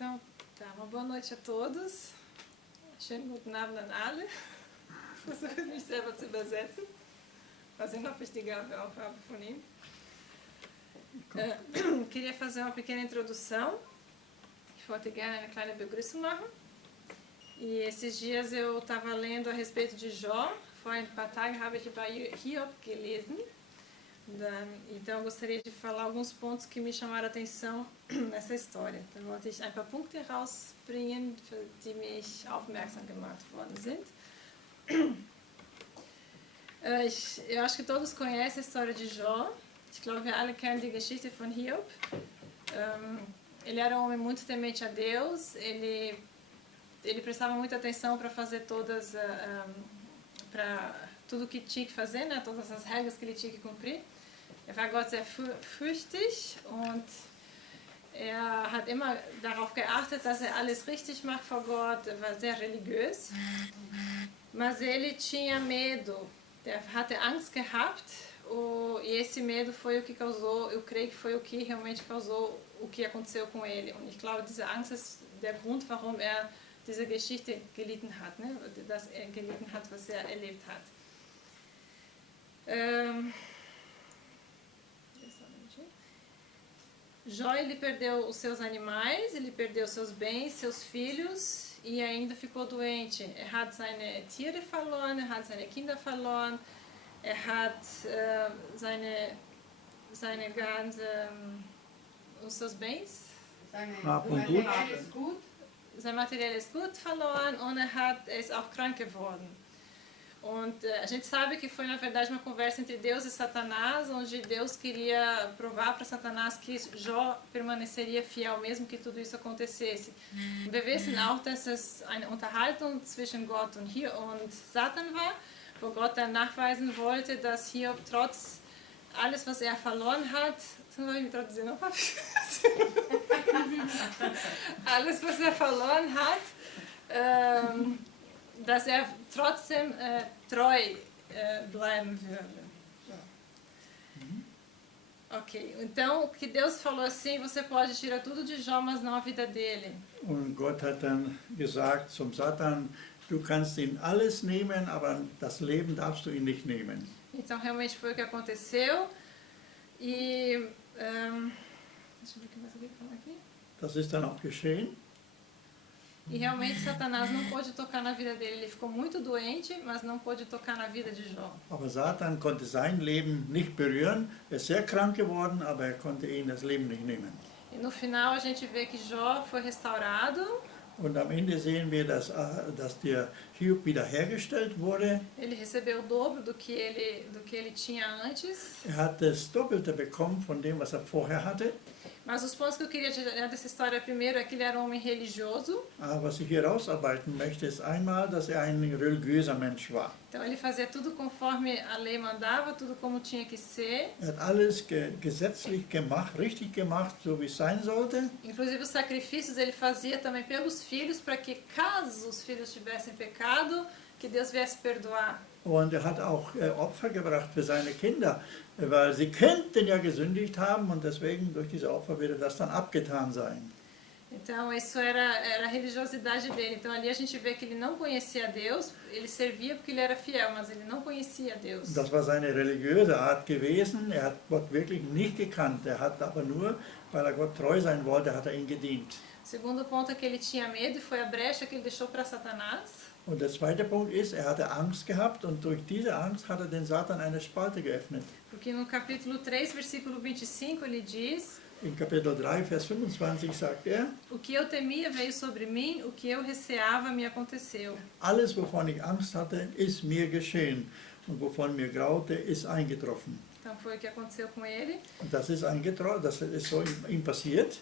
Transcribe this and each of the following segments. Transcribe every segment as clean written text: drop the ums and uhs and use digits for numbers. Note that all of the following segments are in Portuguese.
Então, tá, uma boa noite a todos. Schönen guten Abend an alle. Ich versuche mich selber zu übersetzen. Mal sehen, ob ich die Gabe auch habe von ihm. Queria fazer uma pequena introdução. Ich wollte gerne eine kleine Begrüßung machen. E esses dias eu estava lendo a respeito de Jó. Vor ein paar Tagen habe ich über Hiob gelesen. Então eu gostaria de falar alguns pontos que me chamaram a atenção nessa história. Então wollte ich ein paar Punkte herausbringen, die mich aufmerksam gemacht worden sind. Eu acho que todos conhecem a história de Jó. Ich glaube, wir alle kennen die Geschichte von Hiob. Ele era um homem muito temente a Deus. Ele prestava muita atenção para fazer para tudo que tinha que fazer, né? Todas as regras que ele tinha que cumprir. Er war Gott sehr fürchtig und er hat immer darauf geachtet, dass er alles richtig macht vor Gott. Er war sehr religiös. Mas ele tinha medo, er hatte Angst gehabt e esse medo foi o que causou, eu creio que foi o que realmente causou o que aconteceu com ele. Und ich glaube, diese Angst ist der Grund, warum er diese Geschichte gelitten hat, ne? Dass er gelitten hat, was er erlebt hat. Jó, ele perdeu os seus animais, ele perdeu seus bens, seus filhos e ainda ficou doente. Er hat seine Tiere verloren, er hat seine Kinder verloren, er hat seine ganze, os seus bens, sein materielles Gut verloren und er ist auch krank geworden. Und a gente sabe que foi na verdade uma conversa entre Deus e Satanás, onde Deus queria provar para Satanás que Jó permaneceria fiel, mesmo que tudo isso acontecesse. Wir wissen auch, dass es eine Unterhaltung zwischen Gott und Satan war, wo Gott dann nachweisen wollte, dass Hiob trotz alles, was er verloren hat, alles, was er verloren hat, dass er trotzdem treu bleiben würde. Ok, então que Deus falou assim, você pode tirar tudo de Jó, mas não a vida dele. Und Gott hat dann gesagt zum Satan, du kannst ihn alles nehmen, aber das Leben darfst du ihn nicht nehmen. Então realmente foi o que aconteceu. E deixa eu ver o que mais eu queria falar aqui. Das ist dann auch geschehen. E realmente Satanás não pôde tocar na vida dele. Ele ficou muito doente, mas não pôde tocar na vida de Jó. Aber Satan konnte sein Leben nicht berühren. Er ist sehr krank geworden, aber er konnte ihm das Leben nicht nehmen. E no final a gente vê que Jó foi restaurado. Und am Ende sehen wir, dass der Hiob wiederhergestellt wurde. Ele recebeu o dobro do que ele tinha antes. Er hat das Doppelte bekommen von dem, was er vorher hatte. Mas os pontos que eu queria tirar dessa história primeiro é que ele era um homem religioso. Aber was ich hier rausarbeiten möchte, ist einmal, dass er ein religiöser Mensch war. Então ele fazia tudo conforme a lei mandava, tudo como tinha que ser. Er hat alles gesetzlich gemacht, richtig gemacht, so wie es sein sollte. Inclusive os sacrifícios ele fazia também pelos filhos, para que caso os filhos tivessem pecado, que Deus viesse perdoar. Und er hat auch Opfer gebracht für seine Kinder, weil sie könnten ja gesündigt haben und deswegen durch diese Opfer würde das dann abgetan sein. Então isso era a religiosidade dele. Então ali a gente vê que ele não conhecia Deus, ele servia porque ele era fiel, mas ele não conhecia Deus. Das war seine religiöse Art gewesen. Er hat Gott wirklich nicht gekannt. Er hat aber nur, weil er Gott treu sein wollte, hat er ihn gedient. O segundo ponto é que ele tinha medo e foi a brecha que ele deixou para Satanás. Und der zweite Punkt ist, er hatte Angst gehabt und durch diese Angst hat er den Satan eine Spalte geöffnet. Porque no capítulo 3, versículo 25, ele diz: In Kapitel 3, Vers 25 sagt er, o que eu temia veio sobre mim, o que eu receava me aconteceu. alles, wovon ich Angst hatte, ist mir geschehen und wovon mir graute, ist eingetroffen. Então foi o que aconteceu com ele. Und das ist eingetroffen, das ist so ihm passiert.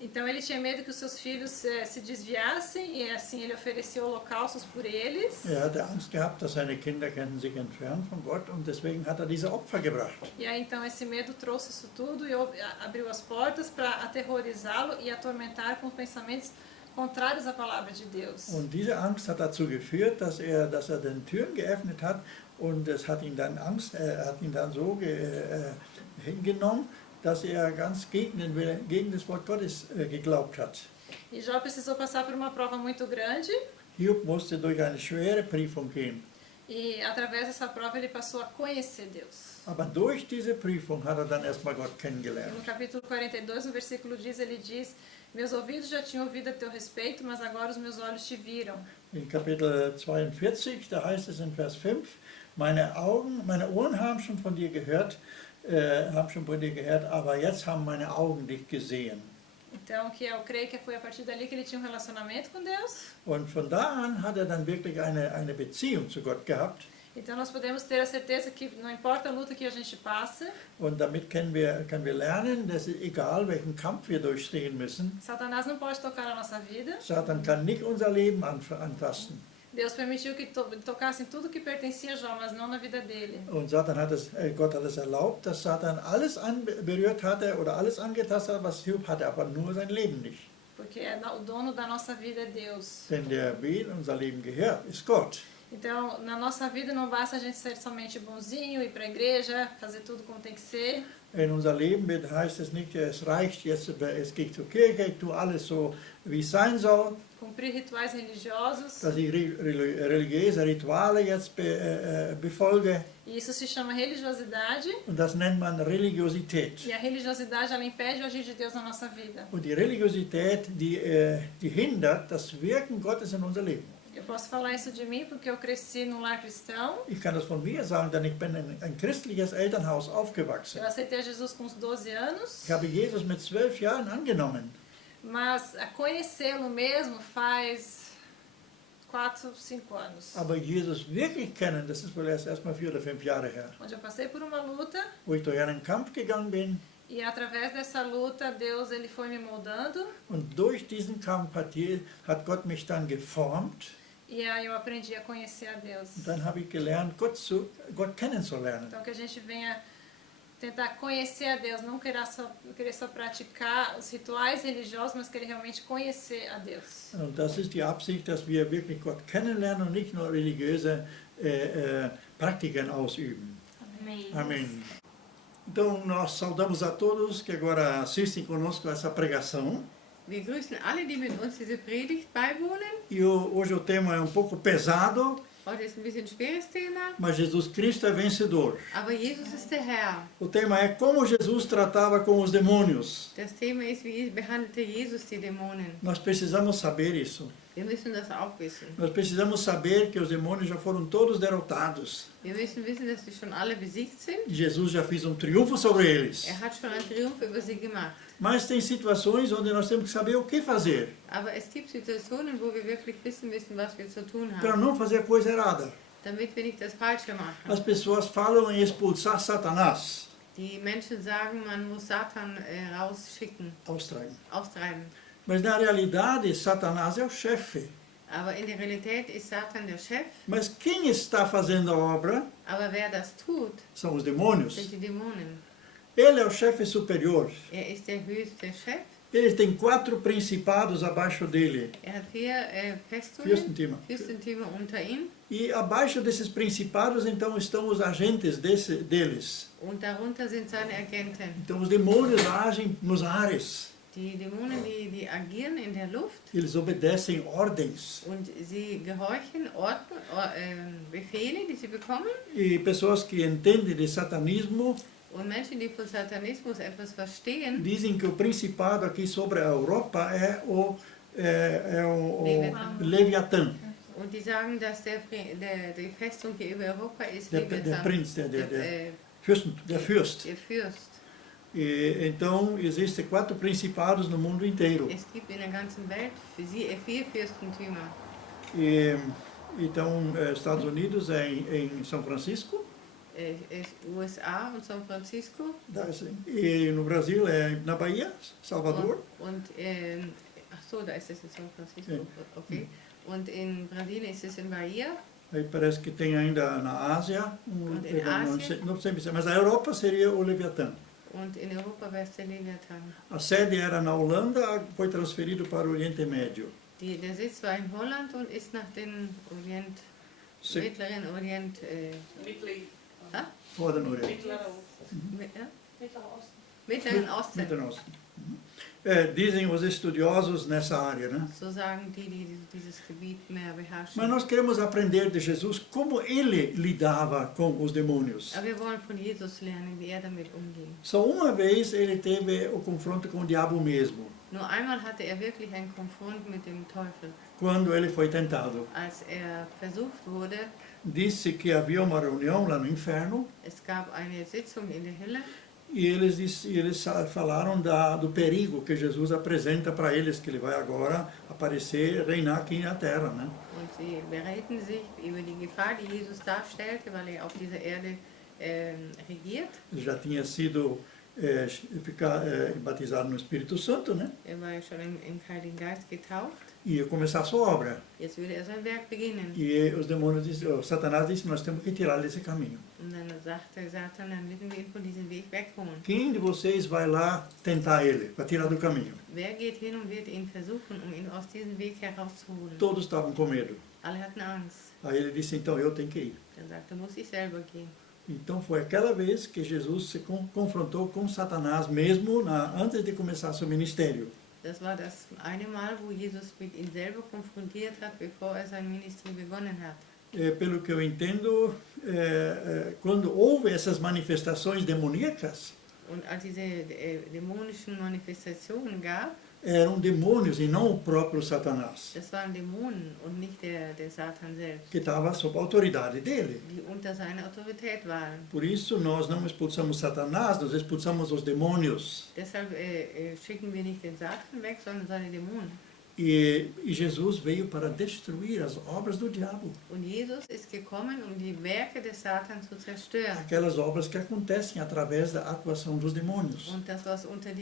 Então ele tinha medo que os seus filhos se desviassem e assim ele ofereceu holocaustos por eles. Er hatte Angst gehabt, dass seine Kinder könnten sich entfernen von Gott und deswegen hat er diese Opfer gebracht. E aí então esse medo trouxe isso tudo e abriu as portas para aterrorizá-lo e atormentar com pensamentos contrários à palavra de Deus. Und diese Angst hat dazu geführt, dass er den Türen geöffnet hat und es hat ihn dann so hingenommen, dass er ganz gegen das Wort Gottes geglaubt hat. E Jó precisou passar por uma prova muito grande. Hiob musste durch eine schwere Prüfung gehen. E através dessa prova ele passou a conhecer Deus. Aber durch diese Prüfung hat er dann erstmal Gott E kennengelernt. no capítulo 42, no versículo 10, ele diz: Meus ouvidos já tinham ouvido a teu respeito, mas agora os meus olhos te viram. In Kapitel 42, da heißt es in Vers 5, meine Ohren haben schon von dir gehört, aber jetzt haben meine Augen dich gesehen. Então, que eu creio que foi a partir dali que ele tinha um relacionamento com Deus. Und von da an hat er dann wirklich eine Beziehung zu Gott gehabt. Então, nós podemos ter a certeza que não importa a luta que a gente passe, Und damit können wir lernen, dass egal welchen Kampf wir durchstehen müssen, Satanás não pode tocar na nossa vida. Satan kann nicht unser Leben antasten. Deus permitiu que tocasse em tudo que pertencia a Jó, mas não na vida dele. Und Gott hat es erlaubt, dass Satan alles berührt hatte oder alles angetastet hat, was Hiob hatte, aber nur sein Leben nicht. Porque o dono da nossa vida é Deus. Denn der wem unser Leben gehört, ist Gott. Então, na nossa vida não basta a gente ser somente bonzinho, ir para a igreja, fazer tudo como tem que ser. In unser Leben heißt es nicht, es reicht jetzt, es geht zur Kirche, ich tue alles so, wie es sein soll, Cumprir rituais religiosos. dass ich religiöse Rituale jetzt befolge. E isso se chama religiosidade. Und das nennt man Religiosität. E a religiosidade, ela impede o agir de Deus na nossa vida. Und die Religiosität, die hindert das Wirken Gottes in unser Leben. Eu posso falar isso de mim porque eu cresci num lar cristão. Ich kann das von mir sagen, denn ich bin in ein christliches Elternhaus aufgewachsen. Eu aceitei Jesus com uns 12 anos. Ich habe Jesus mit 12 Jahren angenommen. Mas a conhecê-lo mesmo faz 4, 5 anos. Aber Jesus wirklich kennen, das ist wohl erst mal 4 oder 5 Jahre her. Onde eu passei por uma luta. Wo ich durch einen Kampf gegangen bin. E através dessa luta, Deus ele foi me moldando. Und durch diesen Kampf hat Gott mich dann geformt. E aí eu aprendi a conhecer a Deus. Und dann habe ich gelernt, Gott kennenzulernen. Então que a gente venha tentar conhecer a Deus, não querer só praticar os rituais religiosos, mas querer realmente conhecer a Deus. Und das ist die Absicht, dass wir wirklich Gott kennenlernen und nicht nur religiöse Praktiken ausüben. Amém. Amém. Então nós saudamos a todos que agora assistem conosco essa pregação. Wir grüßen alle, die mit uns diese Predigt beiwohnen. E hoje o tema é um pouco pesado, Heute ist ein bisschen ein schweres Thema, mas Jesus Cristo é vencedor. aber Jesus ist der Herr. O tema é como Jesus tratava com os demônios. Das Thema ist, wie behandelte Jesus die Dämonen. Nós precisamos saber isso. Wir müssen das auch wissen. Nós precisamos saber que os demônios já foram todos derrotados. Wir müssen wissen, dass sie schon alle besiegt sind. Jesus já fez um triunfo sobre eles. Hat schon einen Triumph über sie gemacht. Mas tem situações onde nós temos que saber o que fazer Aber es gibt Situationen, wo wir wirklich wissen müssen, was wir zu tun para haben, não fazer coisa errada. damit wir nicht das Falsche machen. As pessoas falam em expulsar Satanás, Die Menschen sagen, man muss Satan rausschicken, austreiben. Mas na realidade, Satanás é o chefe. Aber in der Realität ist Satan der Chef. Mas quem está fazendo a obra Aber wer das tut, são os demônios. sind die Dämonen. Ele é o chefe superior. Ist der höchste Chef. Ele tem 4 principados abaixo dele. Hat 4 Fürstentümer. Fürstentümer unter ihm. E abaixo desses principados, então, estão os agentes deles. Und darunter sind seine Agenten. Então, os demônios agem nos ares. Die Dämonen, die agieren in der Luft. Eles obedecem ordens. Und sie gehorchen Befehle, die sie bekommen. E pessoas que entendem de satanismo Und Menschen, die von Satanismus etwas verstehen, dizem que o principado aqui sobre a Europa é o Leviatã. und die sagen, dass die Festung hier über Europa ist Der Leviathan, Prinz, der Fürst. der Fürst. E, então, existem 4 principados no mundo inteiro. Es gibt in der ganzen Welt 4 Fürstentümer. E, então, Estados Unidos é em São Francisco. USA und San Francisco. E no Brasil é na Bahia, Salvador. Und ach so, da ist es in San Francisco. Okay. Und in Brasilien ist es in Bahia. Aí parece que tem ainda na Ásia. Ásia? Não sei, mas a Europa seria o Leviatã. Und in Europa wäre es der Leviathan. A sede era na Holanda, foi transferido para o Oriente Médio. Der Sitz war in Holland und ist nach dem Mittleren Orient. Vorderen Oriente. Ja? Mittleren Osten. Mittleren Osten. Dizem os estudiosos nessa área, né? So sagen die, die dieses Gebiet mehr beherrschen. Mas nós queremos aprender de Jesus como ele lidava com os demônios. Aber wir wollen von Jesus lernen, wie damit umging. Só uma vez ele teve o confronto com o diabo mesmo, Nur einmal hatte wirklich einen Konfront mit dem Teufel. quando ele foi tentado. Als versucht wurde, Disse que havia uma reunião lá no inferno es gab eine Sitzung in der Hölle. e eles falaram do perigo que Jesus apresenta para eles, que ele vai agora aparecer, reinar aqui na terra, né? Und sie beredten sich über die Gefahr, die Jesus darstellte, weil er auf dieser Erde regiert. Ele já tinha sido batizado no Espírito Santo, né? Er war ja schon im Heiligen Geist getauft. E ia começar a sua obra. Jetzt würde er sein Werk beginnen. E os demônios Satanás disse, nós temos que tirar desse caminho. Und dann sagte Satan, dann müssen wir ihn von diesem Weg wegholen. Quem de vocês vai lá tentar ele, para tirar do caminho? Wer geht hin und wird ihn versuchen, ihn aus diesem Weg herauszuholen? Todos estavam com medo. Alle hatten Angst. Aí ele disse, então eu tenho que ir. Dann sagte, muss ich selber gehen. Então foi aquela vez que Jesus se confrontou com Satanás mesmo antes de começar seu ministério. Das war das eine Mal, wo Jesus mit ihm selber konfrontiert hat, bevor er sein Ministerium begonnen hat. Pelo que eu entendo, quando houve essas manifestações demoníacas, Und als diese dämonischen Manifestationen gab, eram demônios e não o próprio Satanás, das waren Dämonen und nicht der Satan selbst, que estava sob a autoridade dele. die unter seiner Autorität waren. Por isso nós não expulsamos Satanás, nós expulsamos os demônios. Deshalb schicken wir nicht den Satan weg, sondern seine Dämonen. E Jesus veio para destruir as obras do diabo, Und Jesus ist gekommen, um die Werke des Satans zu zerstören. aquelas obras que acontecem através da atuação dos demônios. Und das, was unter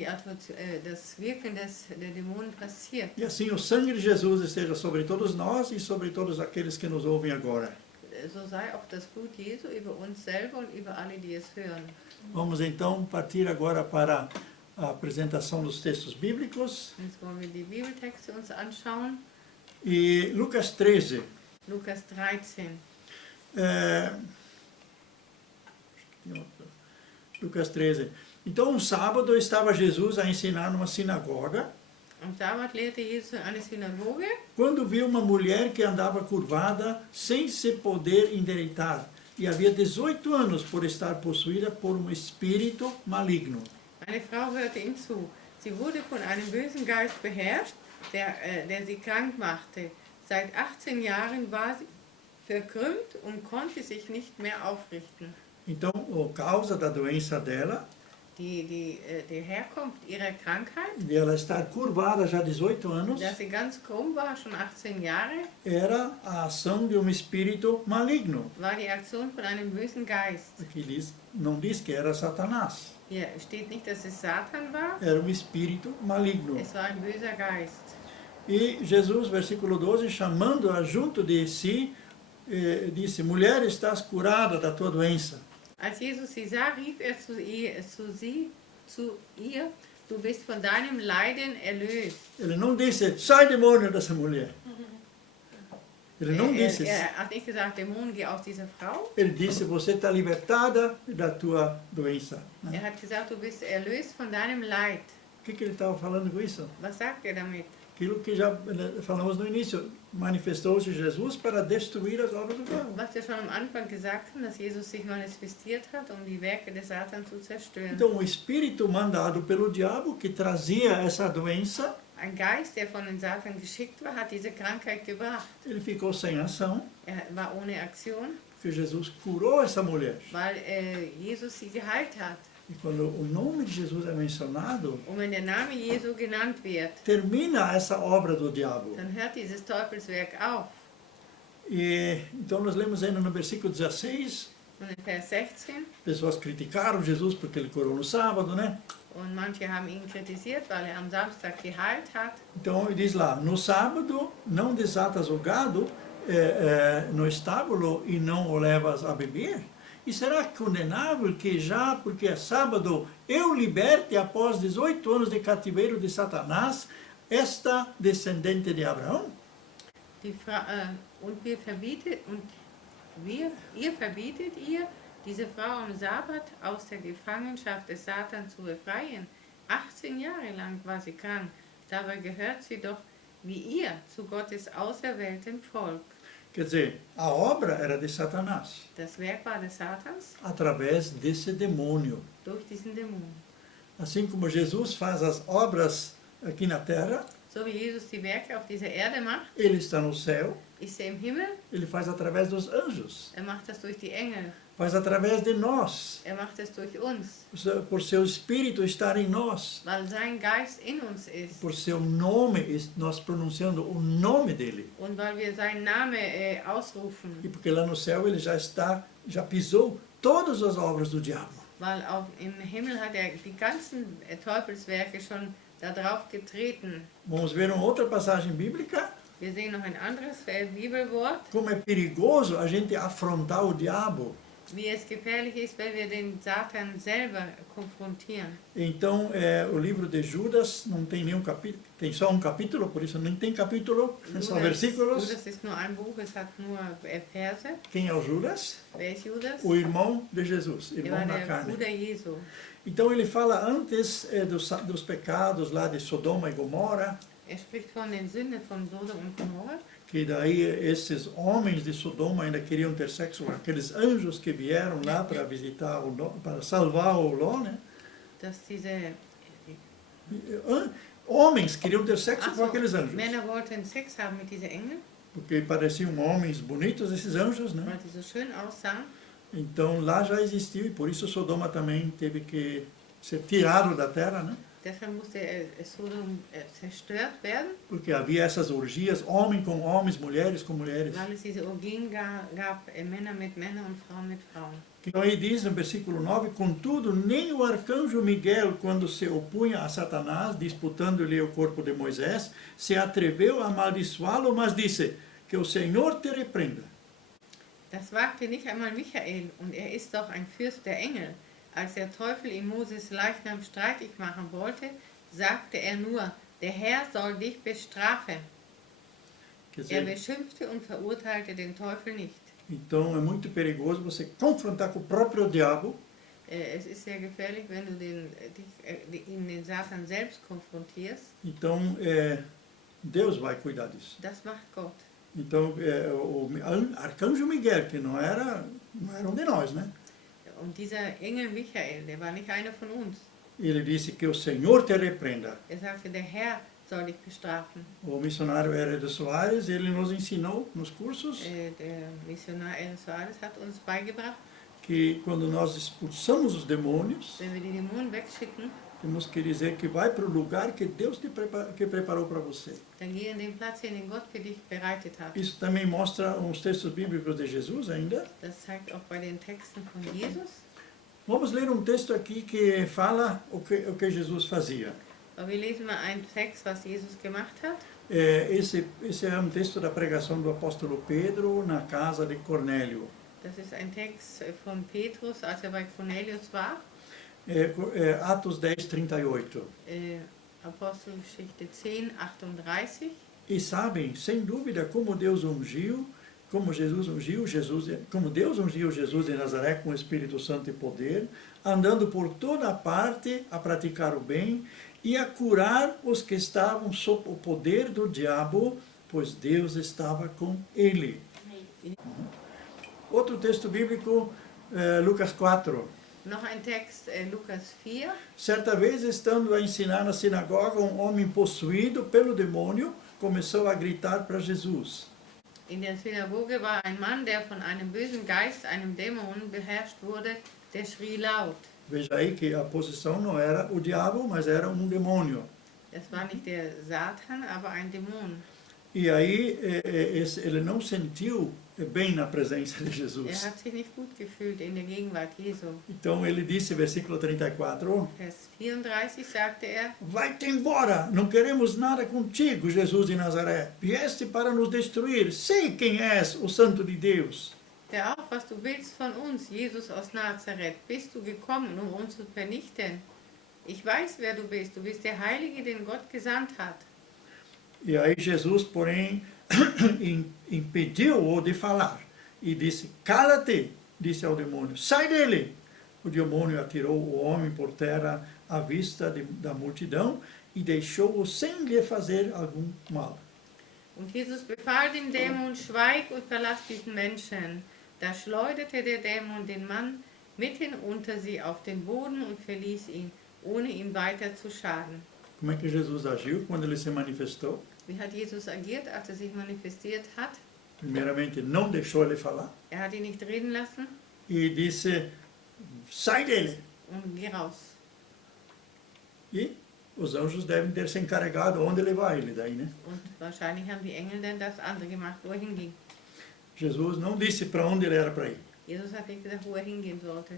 das Wirken der Dämonen passiert. E assim o sangue de Jesus esteja sobre todos nós e sobre todos aqueles que nos ouvem agora. So sei auch das Blut Jesu über uns selber und über alle, die es hören. Vamos então partir agora para a apresentação dos textos bíblicos. Jetzt wollen wir die Bibeltexte uns anschauen. E Lucas 13. Lukas 13. Lucas 13. Então, um sábado estava Jesus a ensinar numa sinagoga, Am Sabbat lehrte Jesus in einer Synagoge, quando viu uma mulher que andava curvada sem se poder endireitar, e havia 18 anos por estar possuída por um espírito maligno. eine Frau hörte ihm zu. Sie wurde von einem bösen Geist beherrscht, der sie krank machte. Seit 18 Jahren war sie verkrümmt und konnte sich nicht mehr aufrichten. Então, a causa da doença dela, Die Herkunft ihrer Krankheit, de ela estar curvada já há 18 anos, dass sie ganz krumm war, schon 18 Jahre, era a ação de um espírito maligno. war die Aktion von einem bösen Geist. Aqui não diz que era Satanás, Hier steht nicht, dass es Satan war, era um espírito maligno. es war ein böser Geist. E Jesus, versículo 12, chamando-a junto de si, disse, mulher, estás curada da tua doença. Als Jesus sie sah, rief er zu ihr, du bist von deinem Leiden erlöst. Ele não disse, sai demônio dessa mulher. Ele não disse isso. Er hat nicht gesagt, Dämonen, geh aus dieser Frau. Ele disse, você está libertada da tua doença. Er hat gesagt, du bist erlöst von deinem Leid. O que ele estava falando com isso? Was sagt er damit? Aquilo que já falamos no início, manifestou-se Jesus para destruir as obras do diabo. Was wir schon am Anfang gesagt haben, dass Jesus sich manifestiert hat, um die Werke des Satans zu zerstören. Então, o espírito mandado pelo diabo, que trazia essa doença, Ein Geist, der von den Satan geschickt war, hat diese Krankheit gebracht. ele ficou sem ação, Er war ohne Aktion, porque Jesus curou essa mulher. weil Jesus sie geheilt hat. E quando o nome de Jesus é mencionado, Und wenn der Name Jesu genannt wird, termina essa obra do diabo. dann hört dieses Teufelswerk auf. E então nós lemos ainda no versículo 16, Und in Vers 16, pessoas criticaram Jesus porque ele curou no sábado, né? und manche haben ihn kritisiert, weil er am Samstag geheilt hat. Então ele diz lá, no sábado não desatas o gado no estábulo e não o levas a beber? E será condenável que já, porque é sábado, eu liberte após 18 anos de cativeiro de Satanás esta descendente de Abraão? Und ihr verbietet ihr, diese Frau am Sabbat aus der Gefangenschaft des Satans zu befreien. 18 Jahre lang war sie krank. Dabei gehört sie doch wie ihr zu Gottes auserwählten Volk. Quer dizer, a obra era de Satanás, Das Werk war des Satans através desse demônio. durch diesen Dämon. Assim como Jesus faz as obras aqui na terra, So wie Jesus die Werke auf dieser Erde macht, ele está no céu, ist er im Himmel. ele faz através dos anjos, Er macht das durch die Engel. faz através de nós, Er macht es durch uns, por seu Espírito estar em nós, weil sein Geist in uns ist por seu nome, nós pronunciando o nome dele. und weil wir seinen Namen ausrufen. E porque lá no céu ele já pisou todas as obras do diabo. Weil im Himmel hat er die ganzen Teufelswerke schon da drauf getreten. Vamos ver uma outra passagem bíblica, Wir sehen noch ein anderes Bibelwort, como é perigoso a gente afrontar o diabo. wie es gefährlich ist, wenn wir den Satan selber konfrontieren. Então, o livro de Judas não tem nenhum capítulo, tem só um capítulo, por isso nem tem capítulo, são versículos. Judas ist nur ein Buch, es hat nur Verse. Quem é o Judas? Wer ist Judas? O irmão de Jesus, Er irmão war na der carne. Bruder Jesu. Então ele fala antes dos pecados lá de Sodoma e Gomorra, Er spricht von den Sünden von Sodom und Gomorra. que daí esses homens de Sodoma ainda queriam ter sexo com aqueles anjos que vieram lá para visitar, para salvar o Ló, né? Dass diese Homens queriam ter sexo Ach com so, aqueles anjos, Männer wollten Sex haben mit diesen Engeln, porque pareciam homens bonitos esses anjos, né? weil die so schön aussahen. Então lá já existiu e por isso Sodoma também teve que ser tirado da terra, né? Deshalb musste Sodom zerstört werden, Porque havia essas orgias, homem com homens, mulheres com mulheres. weil es diese Orgien gab, Männer mit Männern und Frauen mit Frauen. Então aí diz no versículo 9, contudo, nem o arcanjo Miguel, quando se opunha a Satanás, disputando-lhe o corpo de Moisés, se atreveu a amaldiçoá-lo, mas disse, que o Senhor te repreenda. Das wagte nicht einmal Michael, und er ist doch ein Fürst der Engel. Als der Teufel ihm Moses Leichnam streitig machen wollte, sagte er nur, der Herr soll dich bestrafen. Quer Er dizer, beschimpfte und verurteilte den Teufel nicht. então é muito perigoso você confrontar com o próprio diabo, Es ist sehr gefährlich, wenn du den Satan selbst konfrontierst. então Deus vai cuidar disso. Das macht Gott. Então o arcanjo Miguel, que não era um de nós, né? Und dieser Engel Michael, der war nicht einer von uns. Ele disse que o Senhor te repreenda. Er sagte, der Herr soll dich bestrafen. O missionário Hélio Soares, ele nos ensinou nos cursos Der Missionar Aaron Soares hat uns beigebracht, que quando nós expulsamos os demônios, wenn wir die Dämonen wegschicken, temos que dizer que vai para o lugar que Deus que preparou para você. dann geh an den Platz hin, den Gott für dich bereitet hat. Isso também mostra uns textos bíblicos de Jesus ainda. Das zeigt auch bei den Texten von Jesus. Vamos ler um texto aqui que fala o que Jesus fazia. Aber wir lesen mal einen Text, was Jesus gemacht hat. Esse é um texto da pregação do apóstolo Pedro na casa de Cornélio. Das ist ein Text von Petrus, als er bei Cornelius war. Atos 10, 38. Apostelgeschichte 10, 38. E sabem, sem dúvida, como Deus ungiu, como Deus ungiu Jesus de Nazaré com o Espírito Santo e poder, andando por toda parte a praticar o bem e a curar os que estavam sob o poder do diabo, pois Deus estava com ele. Outro texto bíblico, Lucas 4. Noch ein Text, Lukas 4. Certa vez, estando a ensinar na sinagoga, um homem possuído pelo demônio começou a gritar para Jesus. In der Synagoge war ein Mann, der von einem bösen Geist, einem Dämon beherrscht wurde, der schrie laut. Veja aí que a posição não era o diabo, mas era um demônio. Es war nicht der Satan, aber ein Dämon. E aí ele não sentiu bem na presença de Jesus. Er hat sich nicht gut gefühlt in der Gegenwart Jesu. Então ele disse, versículo 34, Vers 34 sagte er, vai-te embora, não queremos nada contigo, Jesus de Nazaré. Vieste para nos destruir, sei quem és, o Santo de Deus. hör auf, was du willst von uns, Jesus aus Nazareth. Bist du gekommen, um uns zu vernichten? Ich weiß, wer du bist der Heilige, den Gott gesandt hat. E aí Jesus, porém, impediu-o de falar e disse, cala-te disse ao demônio, sai dele! O demônio atirou o homem por terra à vista da multidão e deixou-o sem lhe fazer algum mal. Und Jesus befahl dem Dämon, schweig und verlass diesen Menschen. Da schleuderte der Dämon den Mann mitten unter sie auf den Boden und verließ ihn, ohne ihm weiter zu schaden. Como é que Jesus agiu quando ele se manifestou? Wie hat Jesus agiert, als sich manifestiert hat? Primeiramente, não deixou ele falar Hat ihn nicht reden lassen e disse, sai dele! und geh raus. E os anjos devem ter se encarregado onde levar ele daí, né? Und wahrscheinlich haben die Engel dann das andere gemacht, wo er hinging. Jesus não disse para onde ele era para ir. Jesus hat nicht gesagt, wo er hingehen sollte.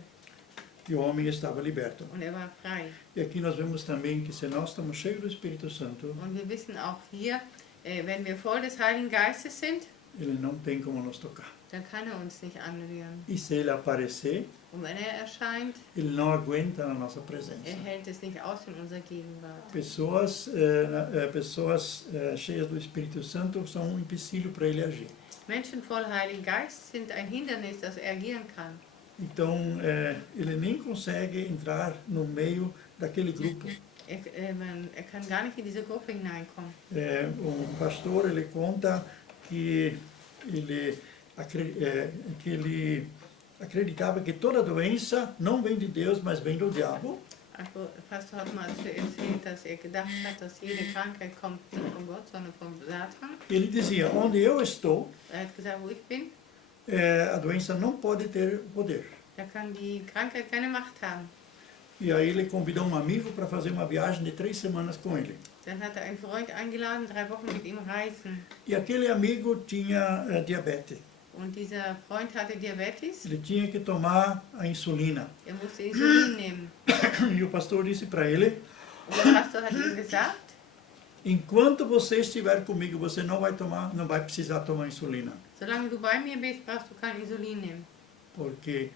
E o homem estava liberto. Und er war frei. E aqui nós vemos também que se nós estamos cheios do Espírito Santo, Und wir wissen auch hier, wenn wir voll des Heiligen Geistes sind, ele não tem como nos tocar. dann kann er uns nicht anrühren. E se ele aparecer, Und wenn er erscheint, ele não aguenta na nossa presença. er hält es nicht aus in unserer Gegenwart. Pessoas cheias do Espírito Santo são um empecilho para ele agir. Menschen voll Heiligen Geist sind ein Hindernis, das er agieren kann. Então, ele nem consegue entrar no meio daquele grupo. Er kann gar nicht in diese Gruppe hineinkommen. Um pastor, ele conta que ele acreditava que toda doença não vem de Deus, mas vem do diabo. Also, Pastor hat mal erzählt, dass er gedacht hat, dass jede Krankheit kommt nicht von Gott, sondern vom Satan. Ele dizia, onde eu estou, Er hat gesagt, wo ich bin, a doença não pode ter poder. da kann die Krankheit keine Macht haben. E aí ele convidou um amigo para fazer uma viagem de 3 semanas com ele. Dann hat er einen Freund eingeladen, 3 Wochen mit ihm reisen. E aquele amigo tinha diabetes. Und dieser Freund hatte Diabetes. Ele tinha que tomar a insulina. Er musste Insulin nehmen. E o pastor disse para ele, Und der Pastor hat ihm gesagt, enquanto você estiver comigo, você não vai precisar tomar insulina. solange du bei mir bist, brauchst du kein Insulin nehmen. Porque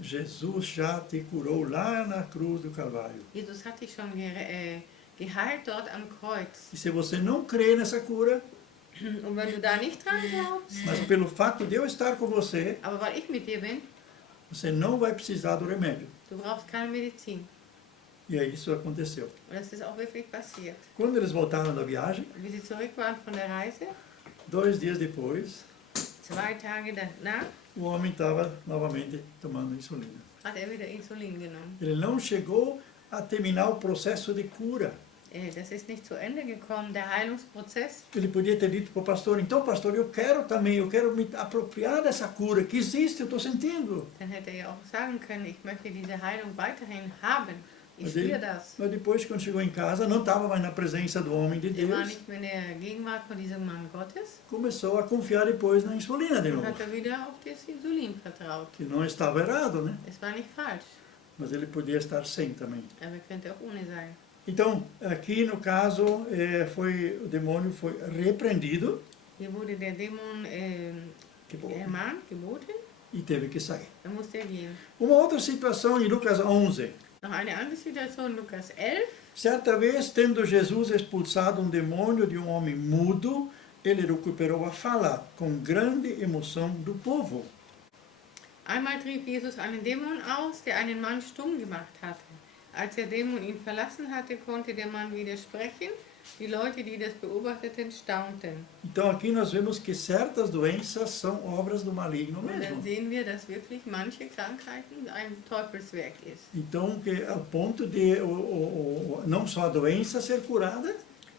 Jesus já te curou lá na cruz do Calvário. Jesus hat dich schon geheilt dort am Kreuz. E se você não crê nessa cura, Und wenn du da nicht dran glaubst, mas pelo fato de eu estar com você, aber weil ich mit dir bin, você não vai precisar do remédio. du brauchst keine Medizin. E aí isso aconteceu. Und das ist auch wirklich passiert. Quando eles voltaram da viagem, Wie sie zurück waren von der Reise, 2 dias depois, 2 Tage danach, o homem estava novamente tomando insulina. hat er wieder Insulin genommen. Ele não chegou a terminar o processo de cura. Das ist nicht zu Ende gekommen, der Heilungsprozess. Ele podia ter dito para o pastor, então pastor, eu quero me apropriar dessa cura que existe, eu estou sentindo. Dann hätte er ja auch sagen können, ich möchte diese Heilung weiterhin haben. Ich Mas, spüre das. mas depois, quando chegou em casa, não estava mais na presença do homem de Er war Deus. nicht mehr in der Gegenwart von diesem Mann Gottes. Começou a confiar depois na insulina de Dann novo. hat er wieder auf das Insulin vertraut. Que não estava errado, né? Es war nicht falsch, Mas ele podia estar sem também. aber könnte auch ohne sein. Então, aqui no caso, o demônio foi repreendido Hier wurde der Dämon ermahnt, geboten, e teve que sair. dann musste er gehen. Uma outra situação em Lucas 11. Noch eine andere Situation, Lukas 11. Certa vez, tendo Jesus expulsado um demônio de um homem mudo, ele recuperou a fala com grande emoção do povo. Einmal trieb Jesus einen Dämon aus, der einen Mann stumm gemacht hatte. Als der Dämon ihn verlassen hatte, konnte der Mann wieder sprechen. Die Leute, die das beobachteten, staunten. Então aqui nós vemos que certas doenças são obras do maligno Und dann mesmo. sehen wir, dass wirklich manche Krankheiten ein Teufelswerk ist. Então, que ao ponto de não só a doença ser curada,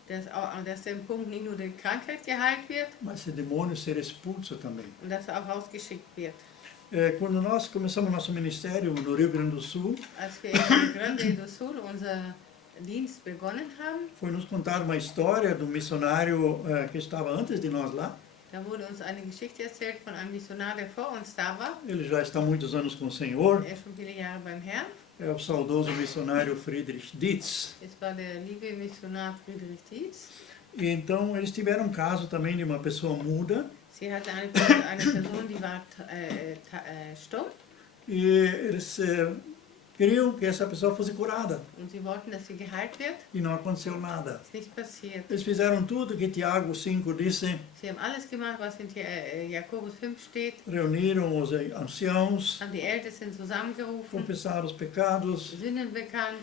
Dass der Punkt nicht nur die Krankheit geheilt wird mas esse demônio ser expulso também. und dass er auch rausgeschickt wird. Quando nós começamos nosso ministério no Rio Grande do Sul, Als wir in Rio Grande do Sul unser Dienst begonnen haben, foi nos contar uma história do missionário que estava antes de nós lá. da wurde uns eine Geschichte erzählt von einem Missionar, der vor uns da war. Ele já está há muitos anos com o Senhor. Er ist schon viele Jahre beim Herrn. É o saudoso missionário Friedrich Dietz. Es war der liebe Missionar Friedrich Dietz. E então eles tiveram um caso também de uma pessoa muda. Sie hatte eine Person, die war stumm. E eles Queriam que essa pessoa fosse curada Und sie wollten, dass sie geheilt wird. e não aconteceu nada. Ist nichts passiert. Eles fizeram tudo que Tiago 5 disse, Sie haben alles gemacht, was in Jakobus 5 steht. reuniram os anciãos, Haben die Ältesten zusammengerufen, confessaram os pecados, Sünden bekannt,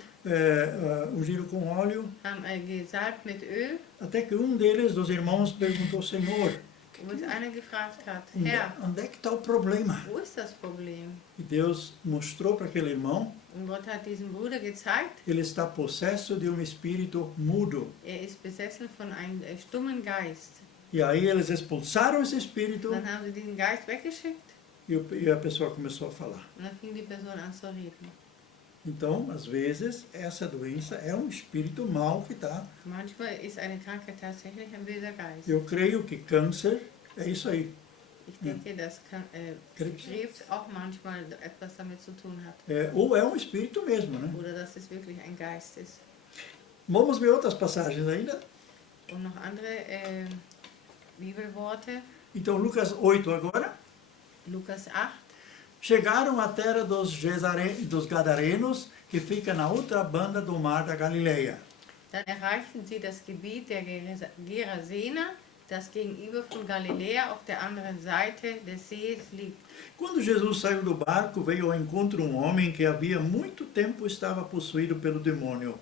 ungiram com óleo, haben gesalbt mit Öl. até que um deles, dos irmãos, perguntou, Senhor, Wo es einer gefragt hat, Herr, onde é que está o problema? wo ist das Problem? E Deus mostrou para aquele irmão, Und Gott hat diesem Bruder gezeigt, ele está possesso de um espírito mudo. er ist besessen von einem stummen Geist. E aí eles expulsaram esse espírito Dann haben sie diesen Geist weggeschickt e a pessoa começou a falar. und dann fing die Person an zu reden. Então, às vezes, essa doença é um espírito mau que está. Manchmal ist eine Krankheit tatsächlich ein böser Geist. Eu creio que câncer é isso aí. Ich denke, dass Krebs auch manchmal etwas damit zu tun hat. Ou é um espírito mesmo, né? Oder dass es wirklich ein Geist ist. Vamos ver outras passagens ainda. Und noch andere Bibelworte. Então, Lucas 8 agora. Lukas 8. Chegaram à terra dos Gadarenos, que fica na outra banda do mar da Galileia. Dann erreichten sie das Gebiet der Gerasener, das gegenüber von Galiläa auf der anderen Seite des Sees liegt. Quando Jesus saiu do barco, veio ao encontro um homem que havia muito tempo estava possuído pelo demônio.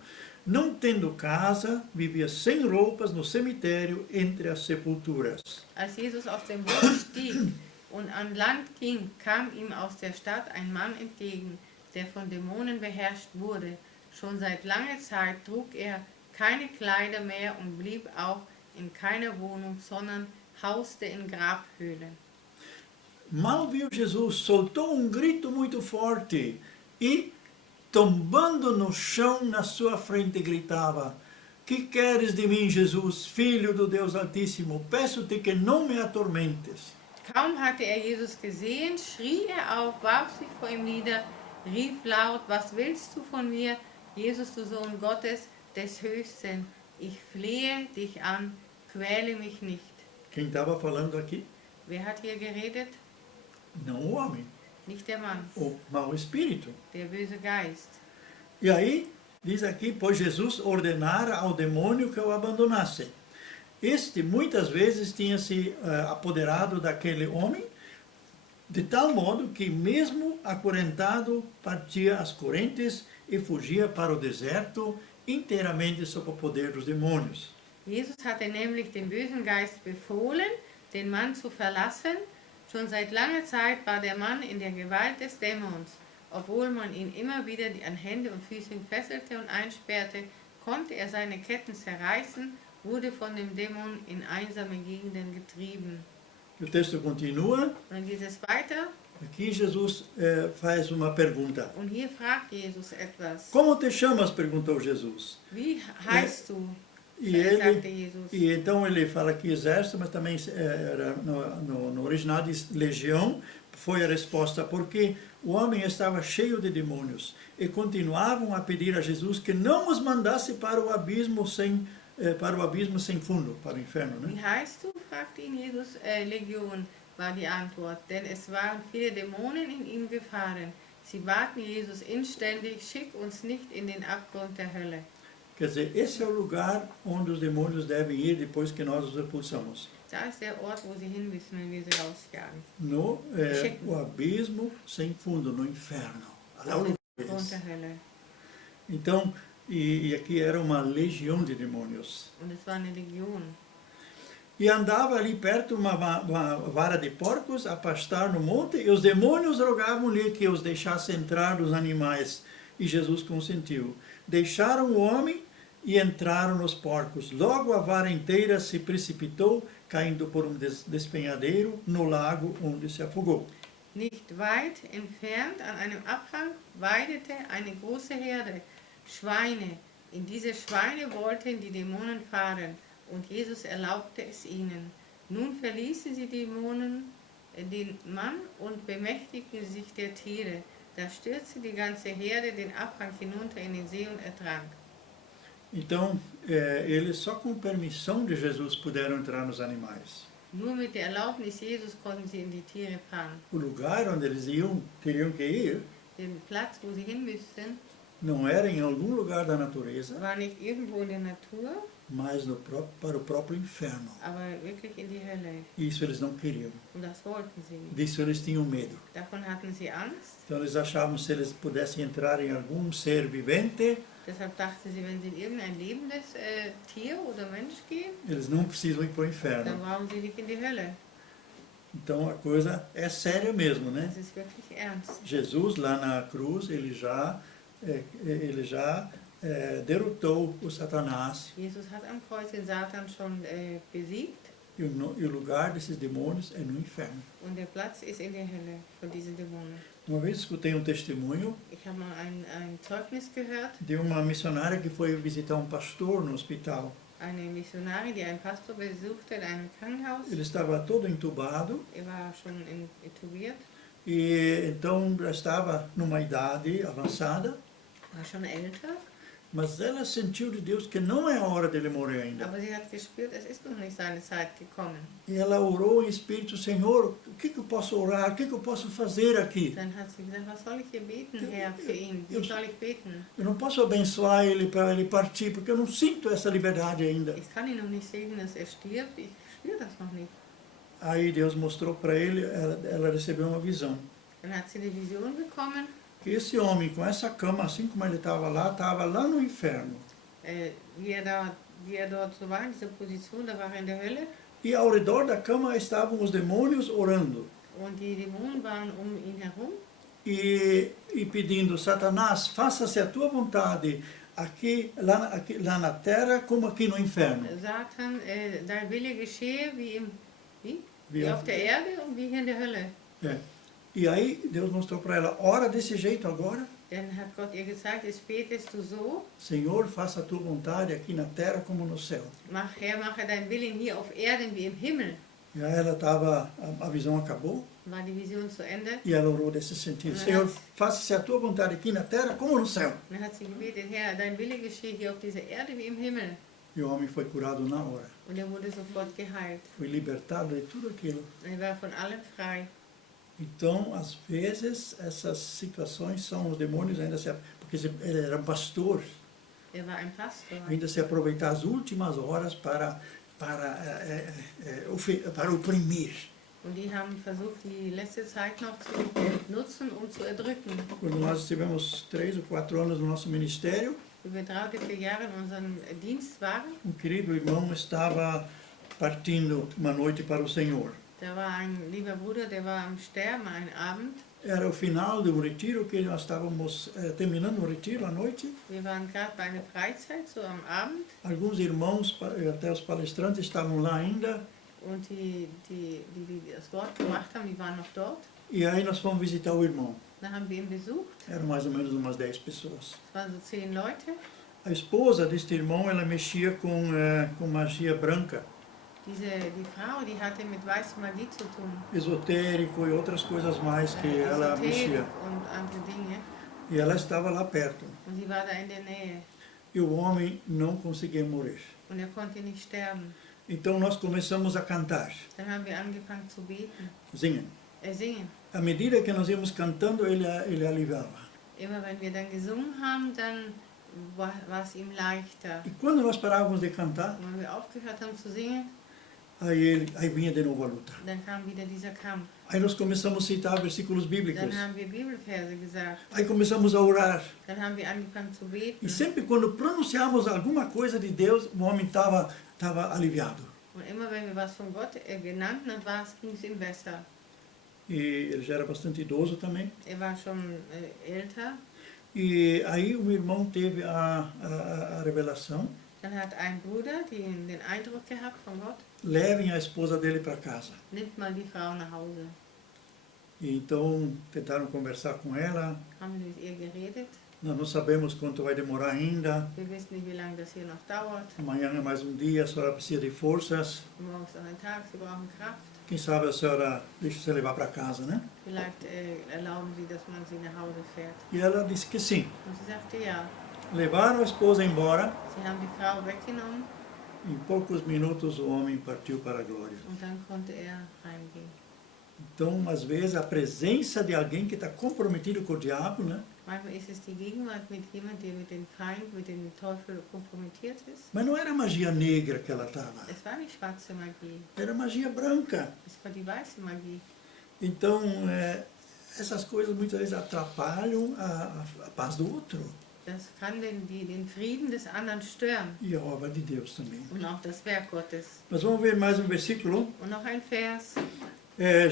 Não tendo casa, vivia sem roupas no cemitério entre as sepulturas. Als Jesus aus dem Boot stieg und an Land ging, kam ihm aus der Stadt ein Mann entgegen, der von Dämonen beherrscht wurde. Schon seit langer Zeit trug er keine Kleider mehr und blieb auch in keiner Wohnung, sondern hauste in Grabhöhlen. Mal viu Jesus, soltou um grito muito forte e, tombando no chão na sua frente, gritava: Que queres de mim, Jesus, filho do Deus Altíssimo? Peço-te que não me atormentes. Kaum hatte er Jesus gesehen, schrie er auf, warf sich vor ihm nieder, rief laut: Was willst du von mir, Jesus, du Sohn Gottes, des Höchsten? Ich flehe dich an, quäle mich nicht. Quem estava falando aqui? Wer hat hier geredet? Não o homem, Nicht der Mann, o mau espírito. der böse Geist. E aí, diz aqui, pois Jesus ordenara ao demônio que o abandonasse. Este, muitas vezes, tinha se apoderado daquele homem, de tal modo que, mesmo acorrentado, partia as correntes e fugia para o deserto, inteiramente sob o poder dos demônios. Jesus hatte nämlich dem bösen Geist befohlen, den Mann zu verlassen. Schon seit langer Zeit war der Mann in der Gewalt des Dämons. Obwohl man ihn immer wieder an Hände und Füße fesselte und einsperrte, konnte er seine Ketten zerreißen, wurde von dem Dämon in einsame Gegenden getrieben. O texto continua. Und dann geht es weiter. Aqui Jesus faz uma pergunta. Und hier fragt Jesus etwas. Como te chamas? Perguntou Jesus. Wie heißt du? E sagte Jesus. E então ele fala aqui exército, mas também era no original diz legião. Foi a resposta, porque o homem estava cheio de demônios e continuavam a pedir a Jesus que não os mandasse para o abismo sem fundo, para o inferno, né? Wie heißt du? fragte ihn Jesus. Legion war die Antwort, denn es waren viele Dämonen in ihm gefahren. Sie baten Jesus inständig: Schick uns nicht in den Abgrund der Hölle. Quer dizer, esse é o lugar onde os demônios devem ir depois que nós os expulsamos. Da ist der Ort, wo sie hin müssen, wenn wir sie rausjagen. O abismo sem fundo, no inferno. Lá é o lugar deles. Der Hölle. Então, e aqui era uma legião de demônios. Und es war eine Legion. E andava ali perto uma vara de porcos a pastar no monte, e os demônios rogavam-lhe que os deixasse entrar os animais. E Jesus consentiu. Deixaram o homem e entraram nos porcos. Logo a vara inteira se precipitou, caindo por um despenhadeiro no lago onde se afogou. Nicht weit entfernt an einem Abhang weidete eine große Herde Schweine. In diese Schweine wollten die Dämonen fahren, und Jesus erlaubte es ihnen. Nun verließen sie Dämonen den Mann und bemächtigten sich der Tiere. Da stürzte die ganze Herde den Abhang hinunter in den See und ertrank. Então, eles só com permissão de Jesus puderam entrar nos animais. Nur mit der Erlaubnis Jesus konnten sie in die Tiere fahren. O lugar onde eles teriam que ir, den Platz, wo sie hin müssten, não era em algum lugar da natureza, war nicht irgendwo in der Natur, mas para o próprio inferno. aber wirklich in die Hölle. E isso eles não queriam. Und das wollten sie nicht. Disso eles tinham medo. Davon hatten sie Angst. Então eles achavam que se eles pudessem entrar em algum ser vivente, Deshalb dachten sie, wenn sie in irgendein lebendes Tier oder Mensch gehen, eles não precisam ir para o dann inferno. brauchen sie nicht in die Hölle. Então a coisa é séria mesmo, né? Das ist wirklich ernst. Jesus lá na cruz, ele já derrotou o Satanás Jesus hat am Kreuz den Satan schon besiegt e o lugar desses demônios é no inferno. und der Platz ist in der Hölle von diesen Dämonen. Uma vez escutei um testemunho Ich habe mal ein Zeugnis gehört, de uma missionária que foi visitar um pastor no hospital. eine Missionarin, die einen Pastor besuchte in einem Krankenhaus. Ele estava todo entubado Er war schon intubiert, e então já estava numa idade avançada, war schon älter, mas ela sentiu de Deus que não é a hora dele morrer ainda. aber sie hat gespürt, es ist noch nicht seine Zeit gekommen. E ela orou em espírito, Senhor, o que eu posso orar? O que eu posso fazer aqui? Dann hat sie gesagt, was soll ich hier beten, Herr, für ihn? Wie soll ich beten? Eu não posso abençoar ele para ele partir, porque eu não sinto essa liberdade ainda. Ich kann ihn noch nicht segnen, dass er stirbt, ich spüre das noch nicht. Aí Deus mostrou para ele, ela recebeu uma visão. Dann hat sie die Vision bekommen, Que esse homem, com essa cama, assim como ele estava lá no inferno. wie er dort so war, in dieser Position, da war er in der Hölle. E ao redor da cama estavam os demônios orando. Und die Dämonen waren um ihn herum E pedindo, Satanás, faça-se a tua vontade, lá na terra como aqui no inferno. Satan, dein Wille geschehe wie Wie auf der Erde und wie hier in der Hölle. É. E aí Deus mostrou para ela, ora desse jeito agora. Dann hat Gott ihr gesagt, jetzt betest du so, Senhor, faça a tua vontade aqui na terra como no céu. Herr, mache dein Willen hier auf Erden wie im Himmel. E aí ela estava, a visão acabou, War die Vision zu Ende. e ela orou desse sentido. Senhor, faça-se a tua vontade aqui na terra como no céu. Dann hat sie gebetet, Herr, dein Wille geschehe hier auf dieser Erde wie im Himmel. E o homem foi curado na hora. Und er wurde sofort geheilt. Foi libertado de tudo aquilo. Er war von allem frei. Então, às vezes, essas situações são os demônios ainda porque ele era um pastor, Er war ein Pastor. ainda se aproveitar as últimas horas para oprimir. Und die haben versucht, die letzte Zeit noch zu nutzen, um zu erdrücken. Quando nós tivemos 3 ou 4 anos no nosso ministério, Wie wir 3 oder 4 Jahre in unserem Dienst waren, querido irmão estava partindo uma noite para o Senhor. da war ein lieber Bruder, der war am Sterben einen Abend. Era o final de um retiro que nós estávamos terminando o retiro à noite. Wir waren gerade bei einer Freizeit, so am Abend. Alguns irmãos, até os palestrantes, estavam lá ainda. Und die das Wort gemacht haben, die waren noch dort. E aí nós fomos visitar o irmão. Dann haben wir ihn besucht. Eram mais ou menos umas 10 pessoas. Es waren so 10 Leute. A esposa deste irmão, ela mexia com magia branca, Die Frau, die hatte mit weißer Magie zu tun. esotérico e outras coisas mais que ela mexia. Esoterik und andere Dinge. E ela estava lá perto. Und sie war da in der Nähe. E o homem não conseguia morrer. Und er konnte nicht sterben. Então nós começamos a cantar, Dann haben wir angefangen zu beten, singen. singen. À medida que nós íamos cantando, ele aliviava. Immer wenn wir dann gesungen haben, dann war es ihm leichter. E quando nós parávamos de cantar, Und wenn wir aufgehört haben zu singen, aí vinha de novo a luta. dann kam wieder dieser Kampf. Aí nós começamos a citar versículos bíblicos. Dann haben wir Bibelverse gesagt. Aí começamos a orar. Dann haben wir angefangen zu beten. E sempre quando pronunciávamos alguma coisa de Deus, o homem estava aliviado. Und immer wenn wir was von Gott genannt haben, ging es ihm besser. E ele já era bastante idoso também. Er war schon älter. E aí o irmão teve a revelação: Dann hat ein Bruder den Eindruck gehabt von Gott, levem a esposa dele para casa. nimmt mal die Frau nach Hause. E então tentaram conversar com ela. Haben wir mit ihr geredet. Nós não sabemos quanto vai demorar ainda. Wir wissen nicht, wie lange das hier noch dauert. Amanhã é mais um dia, a senhora precisa de forças. Morgen ist noch ein Tag, sie brauchen Kraft. Quem sabe a senhora deixa você levar para casa, né? Vielleicht erlauben sie, dass man sie nach Hause fährt. E ela disse que sim. Und sie sagte ja. Levaram a esposa embora. Sie haben die Frau weggenommen Em poucos minutos o homem partiu para a glória. und dann konnte er heimgehen. Então, às vezes, a presença de alguém que está comprometido com o diabo, né? Manchmal ist es die Gegenwart mit jemandem, der mit dem Feind, mit dem Teufel kompromittiert ist. Mas não era magia negra que ela estava, Es war nicht schwarze Magie, era magia branca. es war die weiße Magie. Então, essas coisas muitas vezes atrapalham a paz do outro. Das kann den Frieden des anderen stören E a obra de Deus também. und auch das Werk Gottes. Mas vamos ver mais um versículo. Und noch ein Vers.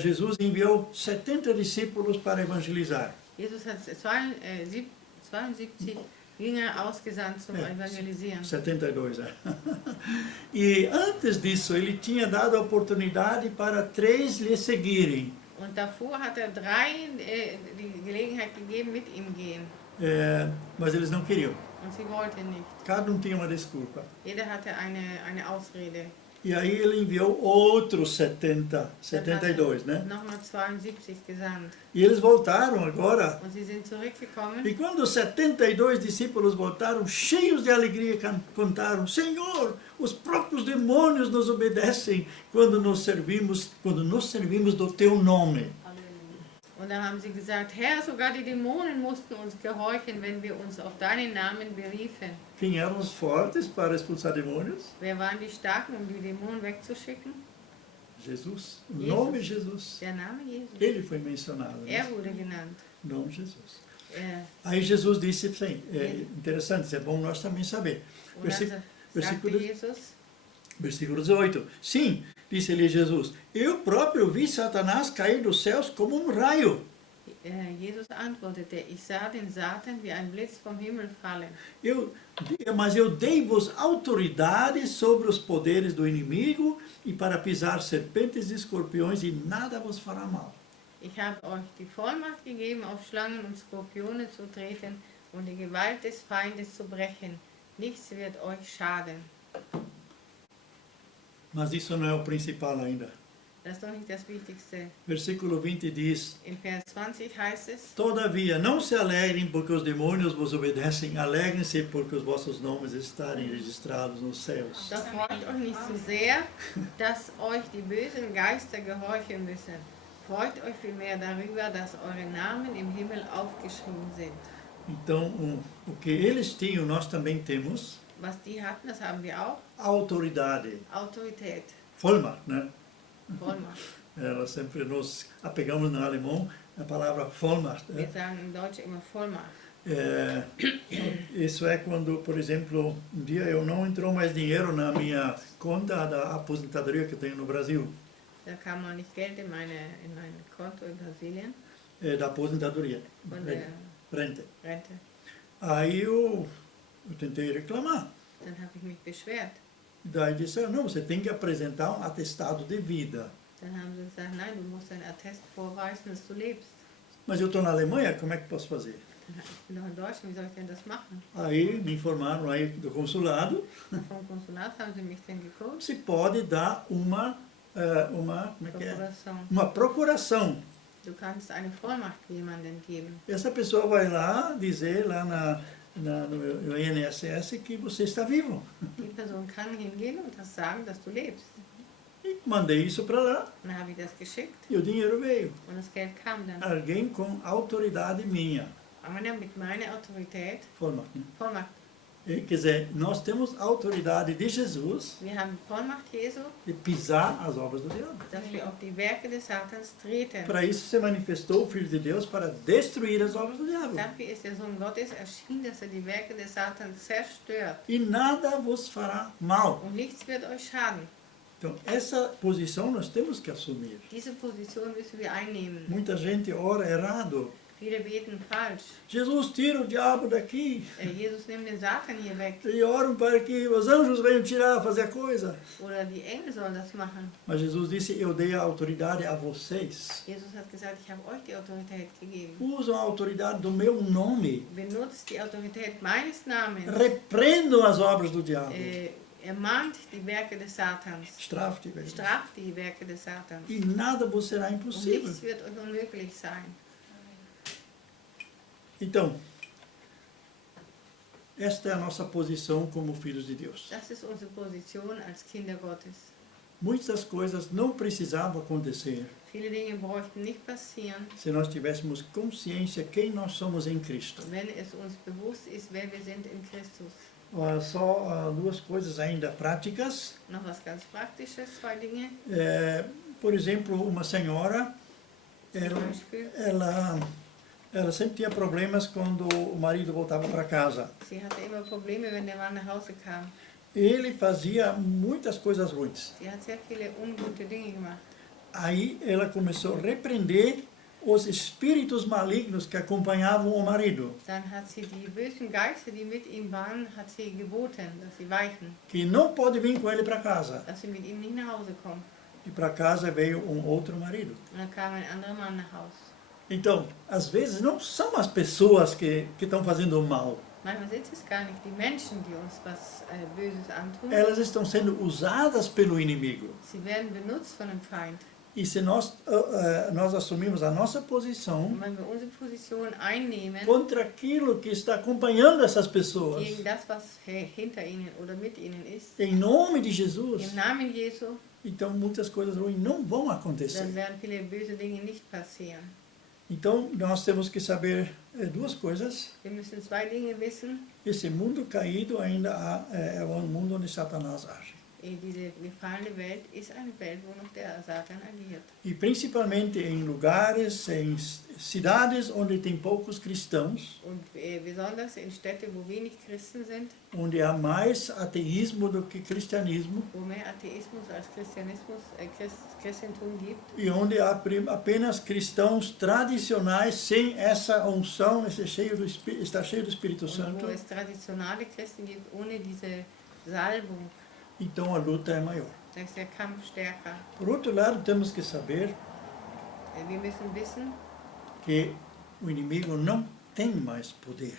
Jesus enviou 70 discípulos para evangelizar. Jesus hat 72 Jünger ausgesandt zum Evangelisieren. 72, é. E antes disso, ele tinha dado a oportunidade para 3 lhe seguirem. Und davor hat er 3 die Gelegenheit gegeben, mit ihm gehen. Mas eles não queriam. Und sie wollten nicht. Cada um tinha uma desculpa. Jeder hatte eine Ausrede. E aí ele enviou outros 72, né? Nochmal 72 gesandt. E eles voltaram agora. Und sie sind zurückgekommen. E quando os 72 discípulos voltaram, cheios de alegria, cantaram: Senhor, os próprios demônios nos obedecem quando nos servimos do teu nome. Und dann haben sie gesagt, Herr, sogar die Dämonen mussten uns gehorchen, wenn wir uns auf deinen Namen beriefen. Quem eram os fortes para expulsar demônios? Wer waren die Starken, um die Dämonen wegzuschicken? Jesus. O Jesus. nome Jesus. Der Name Jesus. Ele foi mencionado. Né? Er wurde genannt. O nome Jesus. Er, Aí Jesus disse, sim, interessante, é bom nós também saber. und dann sagte Versículo 18. Sim, disse-lhe Jesus, eu próprio vi Satanás cair dos céus como um raio. Jesus antwortete, ich sah den Satan wie ein Blitz vom Himmel fallen. Mas eu dei-vos autoridade sobre os poderes do inimigo e para pisar serpentes e escorpiões e nada vos fará mal. Ich habe euch die Vollmacht gegeben, auf Schlangen und Skorpione zu treten und die Gewalt des Feindes zu brechen. Nichts wird euch schaden. Mas isso não é o principal ainda. Das ist doch nicht das Wichtigste. Versículo 20 diz, In Vers 20 heißt es, todavia, não se alegrem porque os demônios vos obedecem, alegrem-se porque os vossos nomes estarem registrados nos céus. doch freut euch nicht so sehr, dass euch die bösen Geister gehorchen müssen. Freut euch vielmehr darüber, dass eure Namen im Himmel aufgeschrieben sind. Então, o que eles tinham, nós também temos. Was die hatten, das haben wir auch. Autoridade. Autorität. Vollmacht, né? Vollmacht. Nós sempre nos apegamos no alemão a palavra Vollmacht. Wir sagen im Deutschen immer Vollmacht. Isso é quando, por exemplo, um dia eu não entrou mais dinheiro na minha conta da aposentadoria que eu tenho no Brasil. Da kam mal nicht Geld in mein Konto in Brasilien. Da aposentadoria. Von der Rente. Rente. Aí eu tentei reclamar. Dann habe ich mich beschwert. Daí disseram, não, você tem que apresentar um atestado de vida. Dann haben sie gesagt, nein, du musst ein Attest vorweisen, dass du lebst. Mas eu estou na Alemanha, como é que posso fazer? Ich bin doch in Deutschland, wie soll ich denn das machen? Aí me informaram aí do consulado, Vom Konsulat haben sie mich dann gecoacht. se pode dar como é que é? Prokuração. Uma procuração. Du kannst eine Vollmacht jemandem geben. Essa pessoa vai lá dizer lá no INSS que você está vivo. Die Person kann hingehen und das sagen, dass du lebst. E mandei isso para lá Dann habe ich das geschickt e o dinheiro veio. und das Geld kam dann. Alguém com autoridade minha. Einer mit meiner Autorität, Vollmacht, né? Vollmacht. Quer dizer, nós temos autoridade de Jesus Wir haben Vollmacht Jesu, de pisar as obras do diabo. dass wir auf die Werke des Satans treten. Para isso se manifestou o Filho de Deus para destruir as obras do diabo. Dafür ist der Sohn Gottes erschienen, dass er die Werke des Satans zerstört. E nada vos fará mal. Und nichts wird euch schaden. Então, essa posição nós temos que assumir. Diese Position müssen wir einnehmen. Muita gente ora errado. Viele beten falsch. Jesus, tira o diabo daqui. Jesus nimmt den Satan hier weg. E oram para que os anjos venham tirar, fazer a coisa. Oder die Engel sollen das machen. Mas Jesus disse, eu dei a autoridade a vocês. Jesus hat gesagt, ich habe euch die Autorität gegeben. Usam a autoridade do meu nome. Benutzt die Autorität meines Namens. Repreendam as obras do diabo. Ermahnt die Werke des Satans. Straft Straft die Werke des Satans. E nada vos será Und impossível. nichts wird euch unmöglich sein. Então, esta é a nossa posição como filhos de Deus. Das ist unsere Position als Kinder Gottes. Muitas coisas não precisavam acontecer. Viele Dinge bräuchten nicht passieren, se nós tivéssemos consciência quem nós somos em Cristo. wenn es uns bewusst ist, wer wir sind in Christus. Só duas coisas ainda práticas. Noch was ganz Praktisches, 2 Dinge. Por exemplo, uma senhora, Zum Beispiel, ela sempre tinha problemas quando o marido voltava para casa. sie hatte immer Probleme, wenn der Mann nach Hause kam. Ele fazia muitas coisas ruins. Sie hat sehr viele ungute Dinge gemacht. Aí ela começou a repreender os espíritos malignos que acompanhavam o marido, Dann hat sie die bösen Geister, die mit ihm waren, hat sie geboten, dass sie weichen, que não pode vir com ele para casa. dass sie mit ihm nicht nach Hause kommen. E para casa veio outro marido. Und dann kam ein anderer Mann nach Hause. Então, às vezes não são as pessoas que estão fazendo o mal. Manchmal sind es gar nicht die Menschen, die uns was Böses antun. Elas estão sendo usadas pelo inimigo. Sie werden benutzt von dem Feind. E se nós assumimos a nossa posição Und wenn wir unsere Position einnehmen contra aquilo que está acompanhando essas pessoas, gegen das, was hinter ihnen oder mit ihnen ist, em nome de Jesus, im Namen Jesu, então muitas coisas ruins não vão acontecer. dann werden viele böse Dinge nicht passieren. Então, nós temos que saber duas coisas. Wir müssen 2 Dinge wissen. Esse mundo caído ainda é um mundo onde Satanás age. Diese gefallene Welt ist eine Welt, wo noch der Satan agiert. E principalmente em lugares, em cidades onde tem poucos cristãos, Und besonders in Städten, wo wenig Christen sind, onde há mais ateísmo do que cristianismo, wo mehr Atheismus als Christentum gibt, e onde há apenas cristãos tradicionais sem essa unção, está cheio do Espírito und Santo, wo es traditionelle Christen gibt, ohne diese Salbung. então a luta é maior. Da ist der Kampf stärker. Por outro lado, temos que saber Wir müssen wissen, que o inimigo não tem mais poder,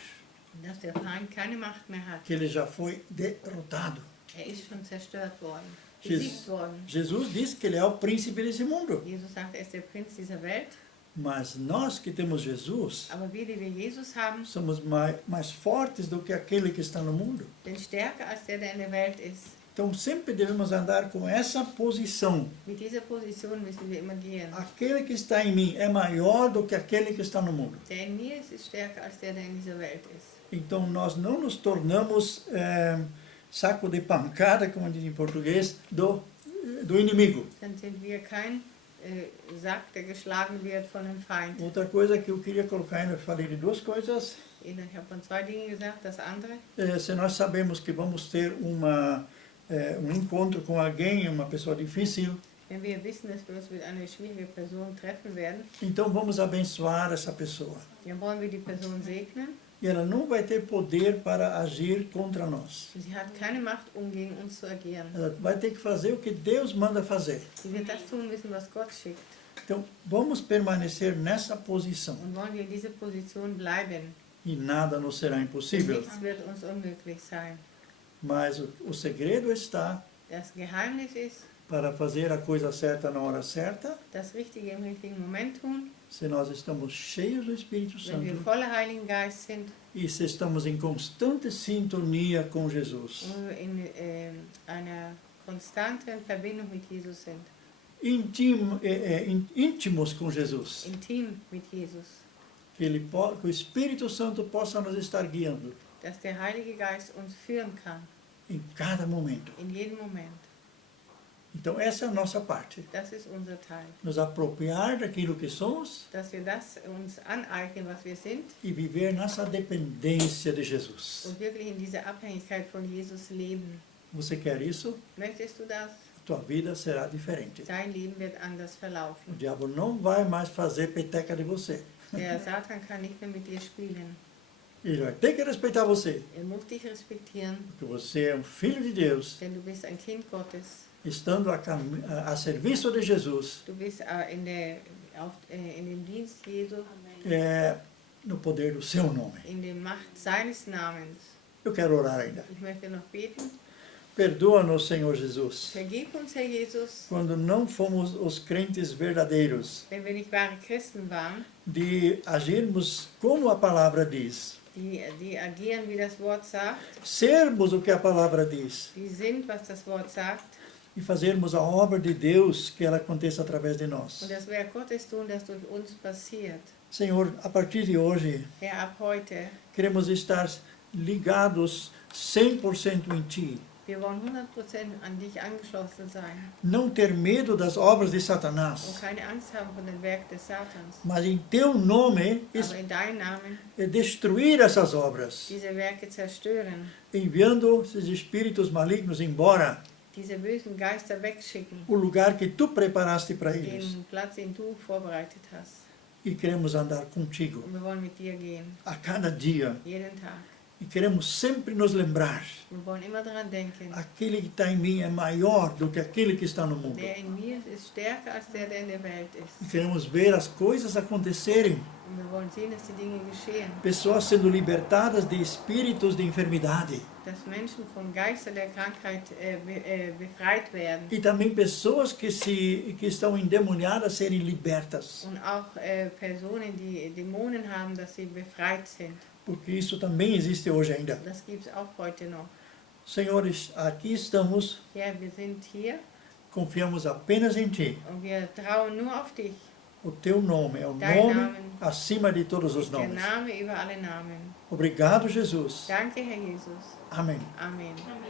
dass der Feind keine Macht mehr hat. que ele já foi derrotado. Ist schon zerstört worden, Jesus, besiegt worden. Jesus diz que ele é o príncipe desse mundo, Jesus sagt, er ist der Prinz dieser Welt. mas nós que temos Jesus Aber wir, die wir Jesus haben, somos mais fortes do que aquele que está no mundo. sind stärker als der in der Welt ist. Então sempre devemos andar com essa posição. Mit dieser Position müssen wir immer gehen. Aquele que está em mim é maior do que aquele que está no mundo. Der in mir ist stärker als der in dieser Welt ist. Então nós não nos tornamos saco de pancada, como diz em português, do inimigo. Dann sind wir kein Sack, der geschlagen wird von dem Feind. Outra coisa que eu queria colocar, eu falei de duas coisas. Ich habe von 2 Dingen gesagt. Das andere, Se nós sabemos que vamos ter um encontro com alguém, uma pessoa difícil, wenn wir wissen, dass wir uns mit einer schwierigen Person treffen werden, então vamos abençoar essa pessoa. dann wollen wir die Person segnen. E ela não vai ter poder para agir contra nós. Sie hat keine Macht, gegen uns zu agieren. Ela vai ter que fazer o que Deus manda fazer. Sie wird das tun müssen, was Gott schickt. Então, vamos permanecer nessa posição. Und wollen wir in dieser Position bleiben. E nada nos será impossível. Nichts wird uns unmöglich sein. Mas o segredo está Das Geheimnis ist, para fazer a coisa certa na hora certa, das Richtige im richtigen Moment tun, se nós estamos cheios do Espírito wenn wir Santo voller Heiligen Geist sind e se estamos em constante sintonia com Jesus. und wir in einer konstanten Verbindung mit Jesus sind. Íntimos com Jesus. Intim mit Jesus. Que o Espírito Santo possa nos estar guiando Dass der Heilige Geist uns führen kann, em cada momento. in jedem Moment. Então, essa é a nossa parte. Das ist unser Teil. Nos apropriar daquilo que somos Dass wir das uns aneignen, was wir sind, e viver nessa dependência de Jesus. und wirklich in dieser Abhängigkeit von Jesus leben. Você quer isso? Möchtest du das? A tua vida será diferente. Dein Leben wird anders O verlaufen. diabo não vai mais fazer peteca de você. Der Satan kann nicht mehr mit dir spielen. Ele vai ter que respeitar você, Muss dich respektieren, porque você é um filho de Deus, denn du bist ein Kind Gottes. estando a serviço de Jesus, Du bist in dem Dienst Jesu, no poder do seu nome. in der Macht seines Namens. Eu quero orar ainda. Ich möchte noch beten. Perdoa-nos, Senhor Jesus, Vergib uns, Herr Jesus, quando não fomos os crentes verdadeiros, wenn wir nicht wahre Christen waren, de agirmos como a palavra diz, die agieren, wie das Wort sagt, sermos o que a palavra diz, die sind, was das Wort sagt, e fazermos a obra de Deus, que ela aconteça através de nós. Und das Werk Gottes tun, das durch uns passiert. Senhor, a partir de hoje, Herr, ab heute, queremos estar ligados 100% em Ti. wir wollen 100% an dich angeschlossen sein Não ter medo das obras de und Satanás, keine Angst haben vor den Werk des Satans. mas em Teu nome Aber in deinem Namen destruir essas obras, diese Werke zerstören, enviando esses espíritos malignos embora, diese bösen Geister wegschicken, o lugar que Tu preparaste para eles. den Platz, den du vorbereitet hast. E queremos andar contigo Und wir wollen mit dir gehen, a cada dia. jeden Tag. E queremos sempre nos lembrar, Wir wollen immer daran denken, aquele que está em mim é maior do que aquele que está no mundo. der in mir ist stärker als der, der in der Welt E ist. queremos ver as coisas acontecerem, Und wir wollen sehen, dass die Dinge geschehen, pessoas sendo libertadas de espíritos de enfermidade. dass Menschen vom Geiste der Krankheit befreit werden E também pessoas que estão endemoniadas serem libertas. und auch Personen, die Dämonen haben, dass sie befreit sind. Porque isso também existe hoje ainda. Das gibt es auch heute noch. Senhores, aqui estamos, Ja, wir sind hier confiamos apenas em Ti. und wir trauen nur auf dich. O Teu nome é o Dein nome Name acima de todos os ist der nomes. Name über alle Namen. Obrigado, Jesus. Danke, Herr Jesus. Amém. Amen. Amen.